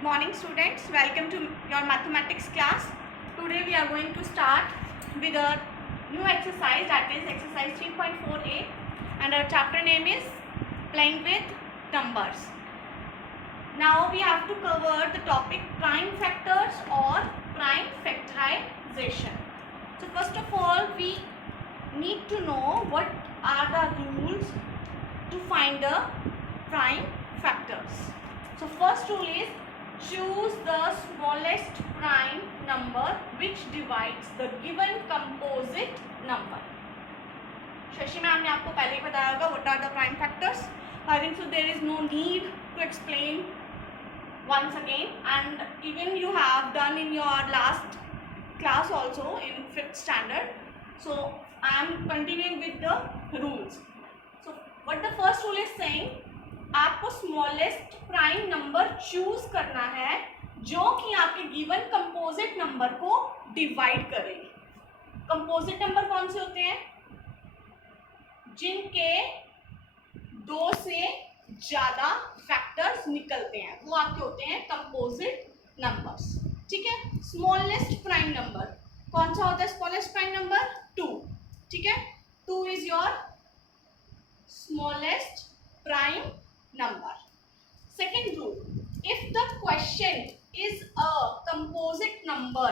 Good morning students, welcome to your mathematics class. Today we are going to start with a new exercise, that is exercise 3.4a, and our chapter name is playing with numbers. Now we have to cover the topic prime factors or prime factorization. So first of all we need to know what are the rules to find the prime factors. So first rule is choose the smallest prime number which divides the given composite number. Shashi ma'am ने आपको पहले ही बताया होगा what are the prime factors. I think so there is no need to explain once again, and even you have done in your last class also in 5th standard. So I am continuing with the rules. So what the first rule is saying, आपको smallest prime number choose करना है जो कि आपके given composite number को divide करे. Composite number कौन से होते हैं? जिनके दो से ज्यादा फैक्टर्स निकलते हैं वो आपके होते हैं कंपोजिट नंबर्स. ठीक है. स्मॉलेस्ट प्राइम नंबर कौन सा होता है? Smallest prime number 2. ठीक है. 2 is your smallest prime number. Second rule, if the question is a composite number,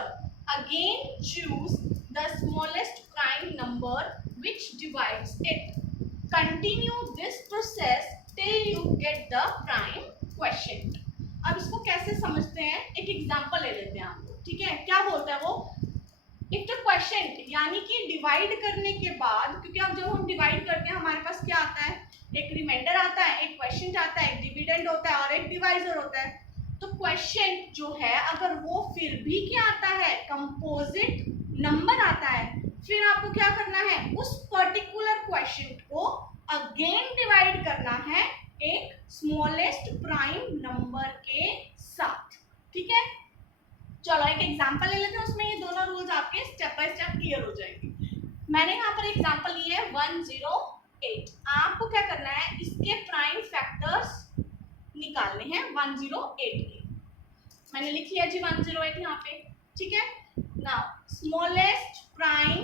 again choose the smallest prime number which divides it. Continue this process till you get the prime quotient. अब इसको कैसे समझते हैं, एक example ले लेते हैं हम लोग. ठीक है. क्या बोलता है वो? इफ द क्वेश्चन, यानी कि डिवाइड करने के बाद, क्योंकि अब जब हम डिवाइड करते हैं हमारे पास क्या आता है? एक रिमाइंडर आता है, एक क्वेश्चन आता है, एक डिविडेंड होता है और एक डिवाइजर होता है. तो क्वेश्चन जो है अगर वो फिर भी क्या आता है? कंपोजिट नंबर आता है, फिर आपको क्या करना है? उस पर्टिकुलर क्वेश्चन को अगेन डिवाइड करना है एक स्मॉलेस्ट प्राइम नंबर के साथ. ठीक है. चलो एक एग्जांपल ले लेते हैं, उसमें ये दोनों रूल्स आपके स्टेप बाय स्टेप क्लियर हो जाएंगे. मैंने यहाँ पर एग्जांपल ली है 108. आपको क्या करना है? इसके प्राइम फैक्टर्स निकालने हैं 108 के. मैंने लिख लिया जी 108 यहाँ पे. ठीक है. नाउ स्मॉलेस्ट प्राइम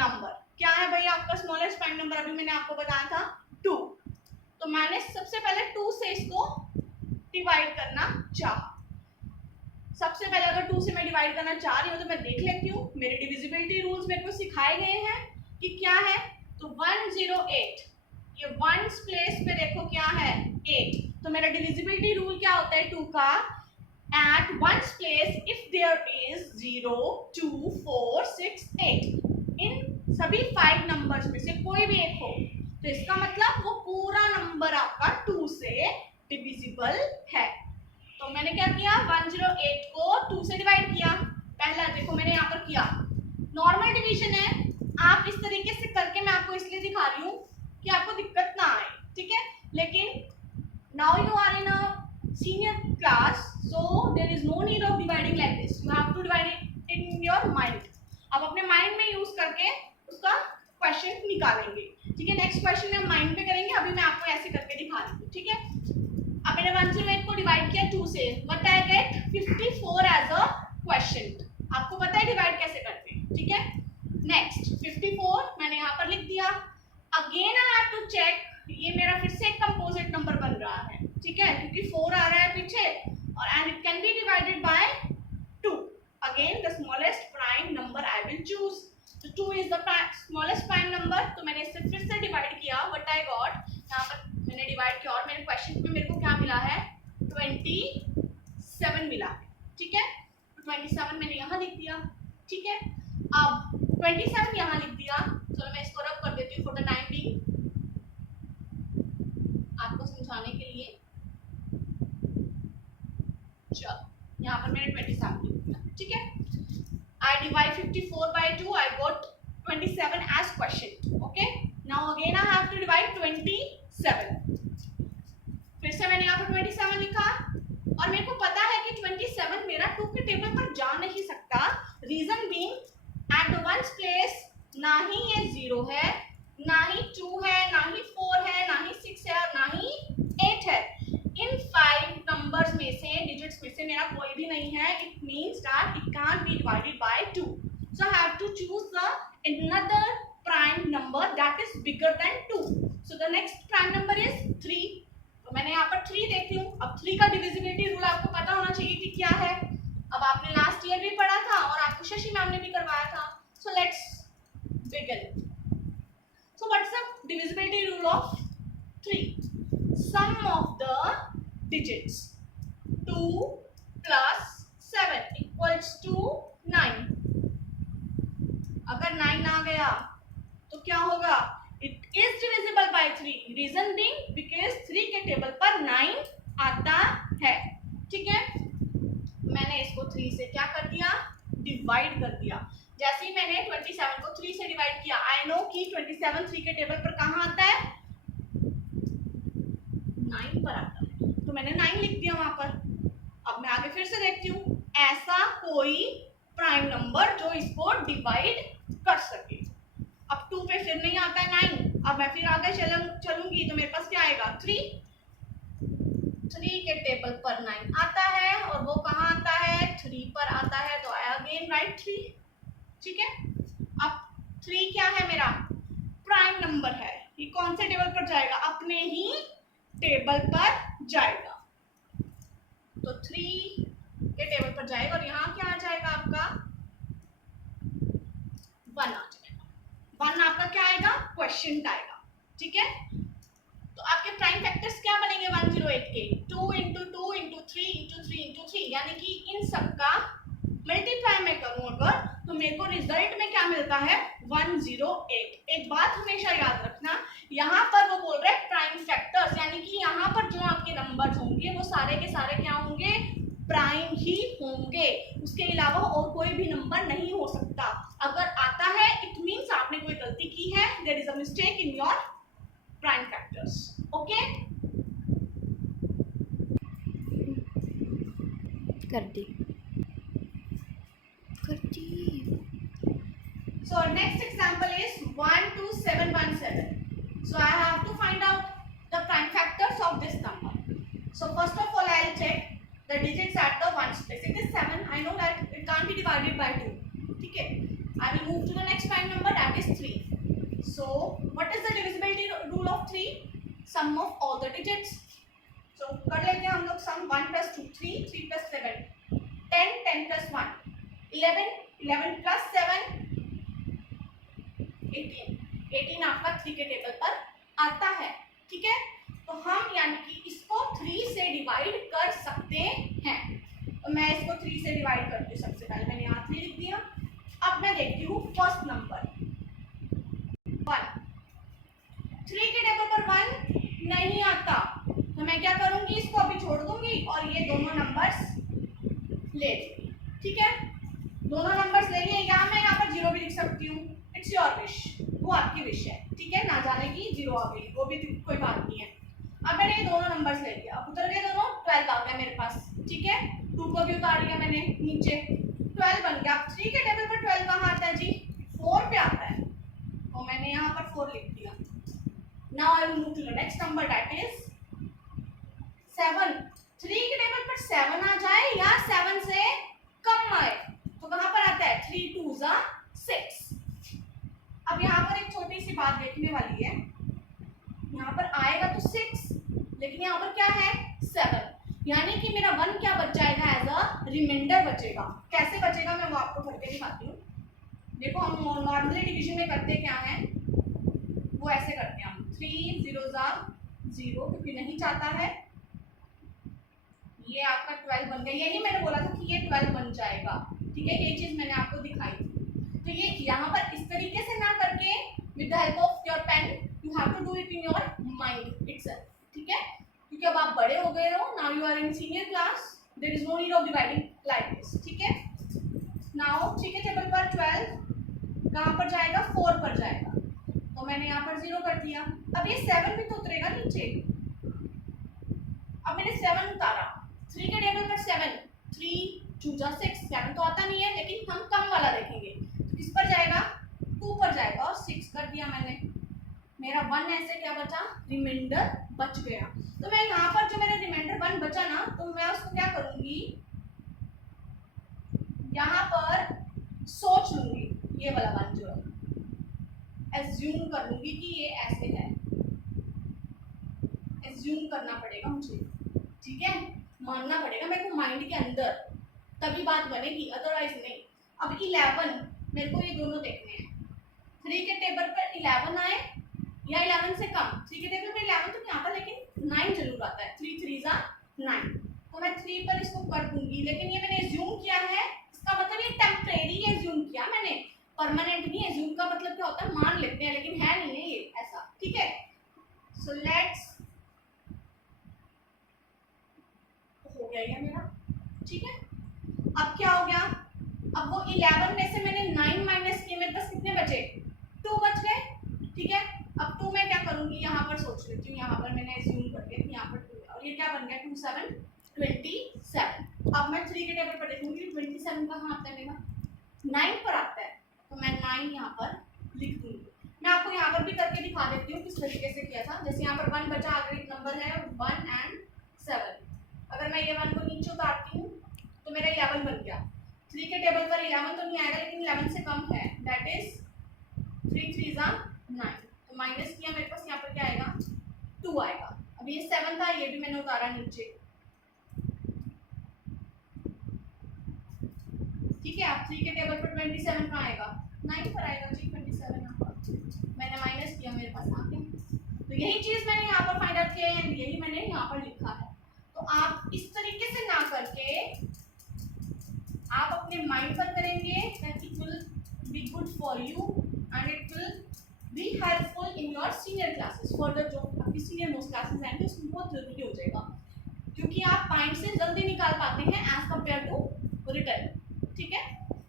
नंबर क्या है भाई? आपका स्मॉलेस्ट प्राइम नंबर अभी मैंने आपको बताया था 2. तो मैंने सबसे पहले 2 से इसको डिवाइड करना चाहा. सबसे पहले अगर 2 से मैं डिवाइड करना चाह रही हूँ तो मैं देख लेती हूँ मेरे डिविजिबिलिटी रूल्स मेरे को सिखाए गए हैं कि क्या है. तो 108 ये वंस प्लेस पे देखो क्या है? 8. तो मेरा डिविजिबिलिटी रूल क्या होता है 2 का? At one's place if there is 0 2 4 6 8, इन सभी 5 नंबर्स में से कोई भी एक हो तो इसका मतलब वो पूरा नंबर आपका 2 से डिविजिबल है. तो मैंने क्या किया? 108 को 2 से डिवाइड किया. पहला देखो मैंने यहाँ पर किया नॉर्मल डिवीजन है. आप इस तरीके से करके मैं आपको इसलिए दिखा रही हूँ कि आपको दिक्कत ना आए. ठीक है. लेकिन now you are in a senior class, so there is no need of dividing like this. You have to divide it in your mind. आप अपने माइंड में यूज करके उसका क्वेश्चन निकालेंगे. ठीक है. नेक्स्ट क्वेश्चन में माइंड पे करेंगे, अभी मैं आपको ऐसे करके दिखा रही हूँ. ठीक है. अब मैंने 108 को डिवाइड किया 2 से, what I get? 54 as a question. आपको पता है डिवाइड कैसे करते हैं. ठीक है. नेक्स्ट 54 मैंने यहाँ पर लिख दिया. Again I have to check, ये मेरा फिर से एक कंपोजिट नंबर बन रहा है. ठीक है. क्योंकि 4 आ रहा है पीछे और and it can be divided by 2. Again the smallest prime number I will choose. तो 2 is the smallest prime number. तो मैंने इससे फिर से डिवाइड किया. What I got? यहाँ पर मैंने डिवाइड किया और मेरे क्वेश्चन में मेरे को क्या मिला है? 27 मिला है. ठीक है. तो 27 मैंने यहाँ लिख दिया. ठीक है. अब 27 यहाँ लिख दिया. चलो मैं इसको रब कर देती हूँ फॉर द टाइम बीइंग, आपको समझाने के लिए. चलो यहाँ पर मैंने 27 लिख दिया. ठीक है. I divide 54 by 2. I got 27 as question. Okay. Now again I have to divide 27. फिर से मैंने यहाँ पर 27 लिखा और मेरे को पता है कि 27 मेरा 2 के टेबल पर जा नहीं सकता. Reason being at the one's place ना ही ये 0 है, ना ही 2 है, ना ही 4 है, ना ही 6 है और ना ही 8 है. इन 5 नंबर्स में से, डिजिट्स में से नहीं है, it means that it can be divided by 2. So I have to choose the another prime number that is bigger than 2. so the next prime number is 3. तो मैंने यहाँ पर 3 देखती हूँ. अब 3 का डिविजिबिलिटी रूल आपको पता होना चाहिए कि क्या है. अब आपने लास्ट ईयर भी पढ़ा था और आपको शशि मैम ने भी करवाया था. So let's begin. So what's the divisibility rule of 3? sum of the digits 2 plus 7 equals to 9. अगर 9 आ गया तो क्या होगा? It is divisible by 3. Reason being because 3 के टेबल पर 9 आता है. ठीक है, मैंने इसको 3 से क्या कर दिया? डिवाइड कर दिया. जैसे ही मैंने 27 को 3 से डिवाइड किया, आई नो कि 27 3 के टेबल पर कहां आता है? 9 पर आता है. तो मैंने 9 लिख दिया वहां पर. अब मैं आगे फिर से देखती हूँ ऐसा कोई प्राइम नंबर जो इसको डिवाइड कर सके. अब 2 पे फिर नहीं आता है 9. अब मैं फिर आगे चलूंगी तो मेरे पास क्या आएगा? 3. 3 के टेबल पर 9 आता है और वो कहाँ आता है? 3 पर आता है. तो आई अगेन राइट 3. ठीक है, अब 3 क्या है? मेरा प्राइम नंबर है. ये कौन से टेबल पर जाएगा? अपने ही टेबल पर जाएगा. तो 3 के टेबल पर जाएगा और यहाँ क्या आ जाएगा? आपका 1 आ जाएगा. 1 आपका क्या आएगा? क्वेश्चन आएगा. ठीक है, तो आपके प्राइम फैक्टर्स क्या बनेंगे 108 के? 2 इंटू 2 इंटू 3 इंटू 3 इंटू 3. यानी कि इन सबका मल्टीप्लाई मैं करूं अगर तो मेरे को रिजल्ट में क्या मिलता है? 108. एक बात हमेशा याद रखना, यहाँ पर वो बोल रहे हैं प्राइम फैक्टर्स, यानी कि यहाँ पर जो आपके नंबर्स होंगे वो सारे के सारे क्या होंगे? प्राइम ही होंगे. उसके अलावा और कोई भी नंबर नहीं हो सकता. अगर आता है इट मीन्स आपने कोई गलती की है. There is a mistake in your prime factors. Okay, कर दी. so our next example is 12717. so I have to find out the prime factors of this number. so first of all I'll check the digits at the ones place. It is 7. I know that it can't be divided by 2. Okay, I will move to the next prime number, that is 3. so what is the divisibility rule of 3? sum of all the digits. so कर लेते हैं हम लोग sum. 1 plus 2 3, 3 plus 7 10, 10 plus 1 11, 11 plus 7 18. 18 आपका 3 के table पर आता है. ठीक है, तो हम यानी कि इसको 3 से डिवाइड कर सकते हैं. तो मैं इसको 3 से डिवाइड करती हूँ. सबसे पहले मैंने यहाँ 3 लिख दिया. अब मैं देखती हूँ फर्स्ट नंबर 1. 3 के टेबल पर 1 नहीं आता तो मैं क्या करूंगी? इसको अभी छोड़ दूंगी और ये दोनों नंबर्स ले लूंगी. ठीक है, दोनों नंबर्स ले लिए. या मैं यहाँ पर 0 भी लिख सकती हूँ. इट्स योर विश, वो आपकी विश है. ठीक है, ना जाने की 0 आ गई वो भी कोई बात नहीं है. अब मैंने ये दोनों नंबर्स ले लिया. अब उतर गए दोनों. 12 आ गया मेरे पास. ठीक है, 2 को भी उतार लिया मैंने नीचे. 12 बन गया. अब 3 के टेबल पर 12 कहाँ आता है जी? 4 पे आता है. तो मैंने यहाँ पर 4 लिख दिया. Now I will move to the next number, that is 7. 3 के टेबल पर 7 आ जाए या 7 से कम आए तो कहां पर आता है? 3 2 6. अब यहाँ पर एक छोटी सी बात देखने वाली है. यहाँ पर आएगा तो 6, लेकिन यहाँ पर क्या है? 7. यानी कि मेरा 1 क्या बच जाएगा? एज अ रिमाइंडर बचेगा. कैसे बचेगा मैं वो आपको करके दिखाती हूँ. देखो हम नॉर्मली डिवीजन में करते क्या है, वो ऐसे करते हैं हम 3 0 0 क्योंकि नहीं चाहता है. ये आपका 12 बन गया. यही मैंने बोला था कि ये 12 बन जाएगा. ठीक है, ये चीज मैंने आपको दिखाई थी. तो ये यहाँ पर इस तरीके से ना करके with the help of your pen you have to do it in your mind itself. ठीक है, क्योंकि अब आप बड़े हो गए हो. Now you are in senior class. There is no need of dividing like this. ठीक है, नाउ 3 के टेबल पर 12 कहाँ पर जाएगा? 4 पर जाएगा. तो मैंने यहाँ पर 0 कर दिया. अब ये 7 भी तो उतरेगा नीचे. अब मैंने 7 उतारा. 3 के टेबल पर 7 3 2 6. 7 तो आता नहीं है, लेकिन हम कम वाला देखेंगे. तो किस पर जाएगा? 2 पर जाएगा और 6 कर दिया मैंने. मेरा 1 ऐसे क्या बचा? रिमाइंडर बच गया. तो मैं यहाँ पर जो मेरा रिमाइंडर 1 बचा ना, तो मैं उसको क्या करूंगी? ये वाला वन जो है एज्यूम कर लूंगी कि ये ऐसे है, एज्यूम करना पड़ेगा मुझे, ठीक है, मानना पड़ेगा मेरे को माइंड के अंदर, तभी बात बनेगी, अदरवाइज नहीं। अब 11 मेरे को ये दोनों देखने हैं, 3 के टेबल पर 11 आए या 11 से कम। 3 के टेबल पर 11 तो नहीं आता, लेकिन 9 जरूर आता है, 3 3 9, तो मैं 3 पर इसको कर दूंगी। लेकिन ये मैंने एज्यूम किया है, इसका मतलब ये टेम्परेरी एज्यूम किया मैंने, परमानेंट नहीं। एज्यूम का मतलब क्या होता है, मान लेते हैं, लेकिन है नहीं है ये ऐसा, ठीक है। सो लेट्स, हो गया ये मेरा, ठीक है। अब क्या हो गया, अब वो 11 में से मैंने 9 माइनस किए, मेरे पास कितने बचे, 2 बच गए, ठीक है। अब 2 मैं क्या करूंगी, यहाँ पर सोच लेती हूँ, यहाँ पर मैंने एज्यूम करके यहाँ पर 2, और ये क्या बन गया 2 7 27। अब मैं 3 के टेबल पर देखूंगी 27 कहाँ आता है मेरा, 9 पर आता है, तो मैं 9 यहाँ पर लिख दूंगी। मैं आपको यहाँ पर भी करके दिखा देती हूँ किस तरीके से किया था। जैसे यहाँ पर 1 बचा, अगर एक नंबर है 1 and 7, अगर मैं ये 1 को नीचे उतारती हूँ तो मेरा 11 बन गया। 3 के टेबल पर 11 तो नहीं आएगा, लेकिन 11 से कम है, दैट इज 3 3 9, तो माइनस किया, मेरे पास यहाँ पर क्या आएगा 2 आएगा। अब ये 7 था, ये भी मैंने उतारा नीचे, ठीक है। अब 3 के टेबल पर 27 कहाँ आएगा, 9 पर आएगा जी, 27 यहाँ पर मैंने माइनस किया, मेरे पास आ गया। तो यही चीज मैंने यहाँ पर फाइंड आउट किया है, यही मैंने यहाँ पर लिखा है। तो आप इस तरीके से ना करके आप अपने माइंड पर करेंगे, that it will be good for you and it will be helpful in your senior classes। further जो आपकी सीनियर मोस्ट क्लासेस आएंगे उसमें बहुत जरूरी हो जाएगा, क्योंकि आप पॉइंट से जल्दी निकाल पाते हैं एज कम्पेयर टू रिटर्न, ठीक है।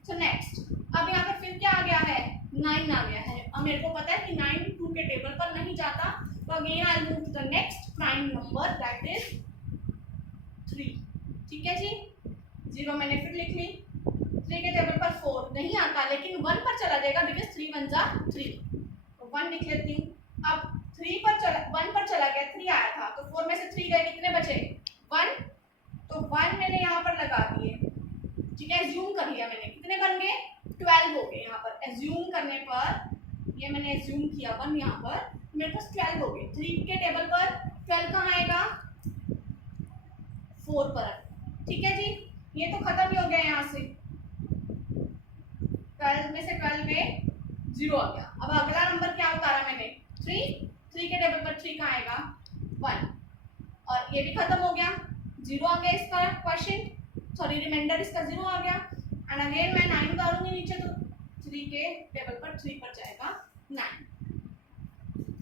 सो नेक्स्ट, अब यहाँ पर फिर क्या आ गया है, 9 आ गया है। अब मेरे को पता है कि 9 2 के टेबल पर नहीं जाता, तो again I move to the next prime number, that is 3, ठीक है जी। 0 मैंने फिर लिख ली। 3 के टेबल पर 4 नहीं आता, लेकिन 1 पर चला जाएगा, बिकॉज 3 1 जा 3, तो 1 लिख लेती हूँ। अब 3 पर चला, 1 पर चला गया, 3 आया था, तो 4 में से 3 गए, कितने बचे 1, तो 1 मैंने यहाँ पर लगा दिए, ठीक है। एज्यूम कर लिया मैंने, कितने बन गए 12 हो गए। यहाँ पर एज्यूम करने पर ये मैंने एज्यूम किया 1, यहाँ पर मेरे पास 12 हो गए। 3 के टेबल पर 12 कहाँ आएगा, 4 पर, ठीक है जी। ये तो खत्म ही हो गया, यहाँ से 12 में से 12 में 0 आ गया। अब अगला नंबर क्या उतारा मैंने, 3, 3 के टेबल पर 3 कहाँ आएगा 1, और ये भी खत्म हो गया, 0 आ गया इसका क्वेश्चन, सॉरी रिमाइंडर इसका 0 आ गया। एंड अगेन मैं 9 उतारूंगी नीचे, तो 3 के टेबल पर 3 पर जाएगा 9।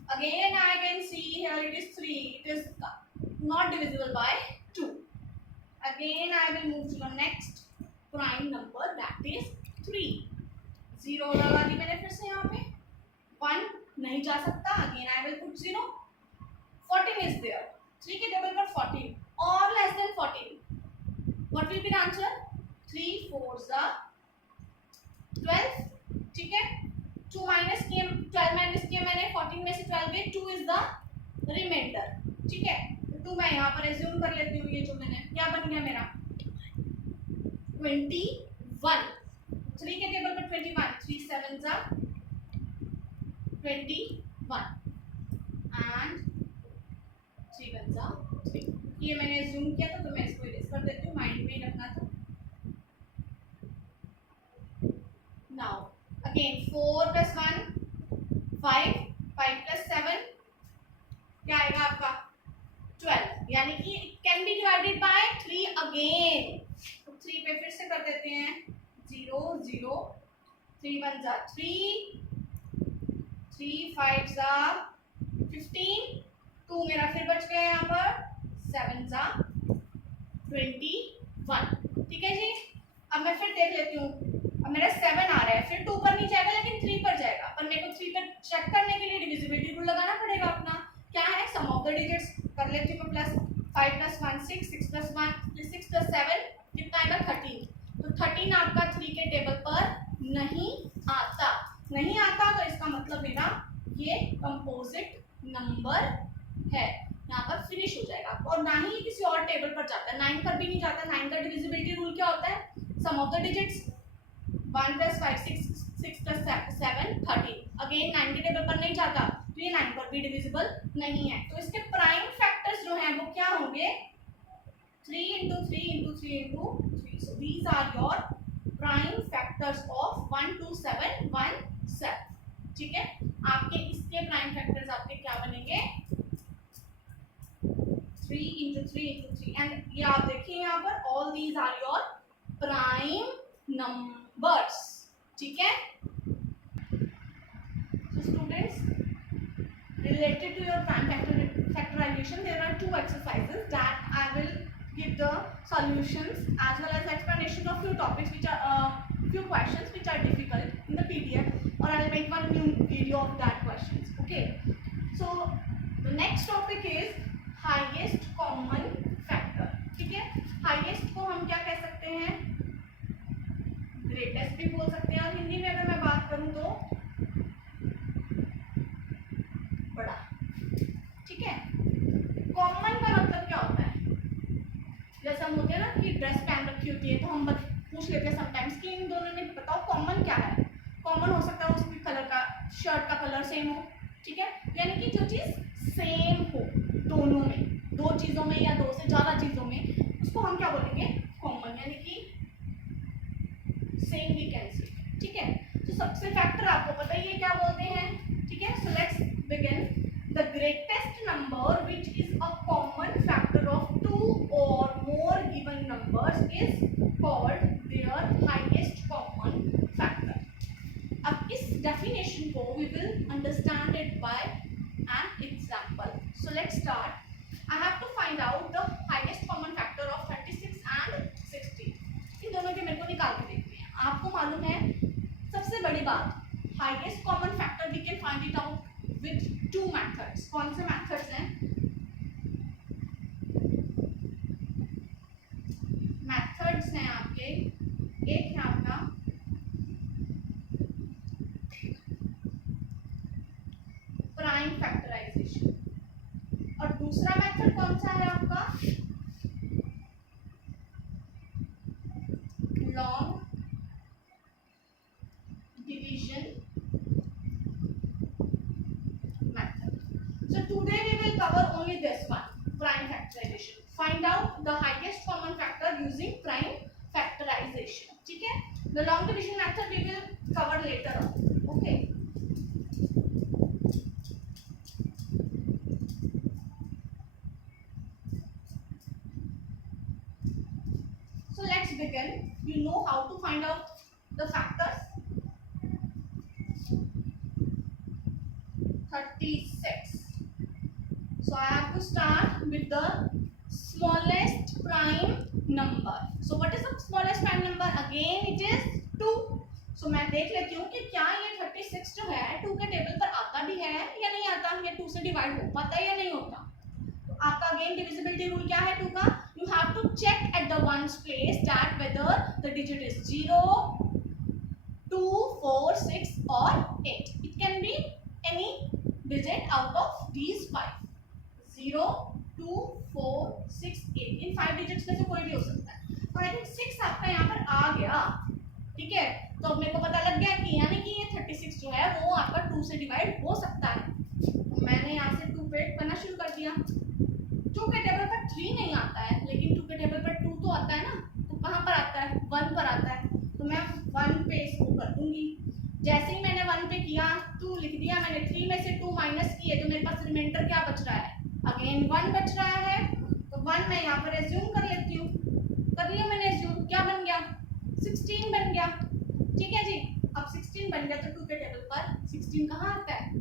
Again I can see here it is 3, it is not divisible by 2। Again I will move to the next prime number, that is 3। 0 लगा दी मैंने, फिर से यहाँ पे 1 नहीं जा सकता, again I will put 0। 14 is there, 3 के टेबल पर 14 और less than 14, what will be the answer, 3 4s are 12, ठीक है। 2 माइनस किए, 12 माइनस किए मैंने, 14 में से 12 गए, 2 इज द रिमाइंडर, ठीक है। तो 2 मैं यहाँ पर एज्यूम कर लेती हूँ, ये जो मैंने क्या बन गया मेरा 21। 3 के टेबल पर 21, 3 7s are 21 and 3 1s are 3। ये मैंने एज्यूम किया था, तो मैं इसको इरेज कर देती हूँ, माइंड में ही रखना था। नाउ अगेन 4 + 1 5, 5 + 7 क्या आएगा आपका 12, यानी कि can be divided bye 3 again. तो 3 पे फिर से कर देते हैं, 0 0, 3 1s are 3, 3 5s are 15, 2 मेरा फिर बच गया यहाँ पर, 7s are 21, ठीक है जी। अब मैं फिर देख लेती हूँ, अब मेरा 7 आ रहा है, फिर 2 पर नहीं जाएगा, लेकिन 3 पर जाएगा, पर मेरे को 3 पर चेक करने के लिए डिविजिबिलिटी रूल लगाना पड़ेगा अपना, क्या है सम ऑफ द डिजिट्स कर लेती हूँ मैं, प्लस 5 + 1 6, 6 + 1 6 + 7 कितना आएगा 13। तो 13 आपका 3 के टेबल पर नहीं आता, नहीं आता, तो इसका मतलब मेरा ये कंपोजिट नंबर है, यहाँ पर फिनिश हो जाएगा। और ना ही किसी और टेबल पर जाता है, 9 पर भी नहीं जाता। 9 का डिविजिबिलिटी रूल क्या होता है, सम ऑफ द डिजिट्स, 1 + 5 6 6 + 7 13। अगेन 9 के टेबल पर नहीं जाता तो ये 9 पर भी डिविजिबल नहीं है। तो इसके प्राइम फैक्टर्स जो हैं वो क्या होंगे, 3 × 3 × 3 × 3। So these are your prime factors of 12717। ठीक है, आपके इसके प्राइम फैक्टर्स आपके क्या बनेंगे, 3 × 3 × 3। एंड ये आप देखिए यहाँ पर all these are your prime numbers. ठीक है, so students, related to your prime factorization, there are 2 exercises that I will give the solutions as well as explanation of few topics which are few questions which are difficult in the PDF, or I will make one new video of that questions. Okay, so the next topic is highest common factor. ठीक है, highest को हम क्या कह सकते हैं, greatest भी बोल सकते हैं, और हिंदी में अगर मैं बात करूं तो बड़ा। ठीक है, कॉमन का मतलब क्या होता है, जैसे हम होते हैं ना कि ड्रेस पहन रखी होती है तो हम पूछ लेते हैं समटाइम्स कि इन दोनों में बताओ कॉमन क्या है। कॉमन हो सकता है उसके कलर का, शर्ट का कलर सेम हो। ठीक है, यानी कि जो चीज सेम हो दोनों में, दो चीजों में या दो से ज्यादा चीजों में, उसको हम क्या बोलेंगे, कॉमन, यानी कि सेम वी कैन से। ठीक है, तो सबसे फैक्टर आपको पता ही है क्या बोलते हैं। ठीक है, so let's begin. The greatest number which is a common factor of 2 or more given numbers is called their highest common factor. अब इस definition को we will understand it by an example. So let's start. I have to find out the highest common factor of 36 and 60. इन दोनों के मेरे को निकाल के देखते हैं। आपको मालूम है सबसे बड़ी बात, highest common factor we can find it out with 2 methods. कौन से मेथड्स हैं, मेथड्स हैं आपके, एक है आपका प्राइम फैक्टराइजेशन, और दूसरा मेथड कौन सा है आपका, long division method. So today we will cover only this one, prime factorization. Find out the highest common factor using prime factorization. ठीक है, the long division method we will cover later on. Okay, so let's begin. You know how to find out the factors. 36. So I have to start with the smallest prime number. So what is the smallest prime number? Again it is 2. So मैं देख लेती हूँ कि क्या ये 36 जो है 2 के टेबल पर आता भी है या नहीं आता, या 2 से डिवाइड हो पाता है या नहीं होता। तो आपका अगेन डिविजिबिलिटी रूल क्या है 2 का, you have to check at the ones place that whether the digit is 0, 2, 4, 6 or 8. It can be any digit out of these 5, 0, 2, 4, 6, 8। In 5 digits में से कोई भी हो सकता है। तो आई थिंक 6 आपका यहाँ पर आ गया। ठीक है, तो अब मेरे को पता लग गया कि यानी कि ये 36 जो है वो आपका 2 से डिवाइड हो सकता है। तो मैंने यहाँ से 2 पे करना शुरू कर दिया। 2 के टेबल पर 3 नहीं आता है, लेकिन 2 के टेबल पर 2 तो आता है ना, तो कहाँ पर आता है, 1 पर आता है। तो मैं 1 पे इसको कर दूंगी। जैसे ही मैंने 1 पे किया 2 लिख दिया मैंने, 3 में से 2 माइनस किए तो मेरे पास रिमाइंडर क्या बच रहा है, अगेन 1 बच रहा है। तो 1 मैं यहाँ पर एज्यूम कर लेती हूँ, कर लिया मैंने एज्यूम, क्या बन गया, 16 बन गया। ठीक है जी, अब 16 बन गया तो 2 के टेबल पर 16 कहाँ आता है,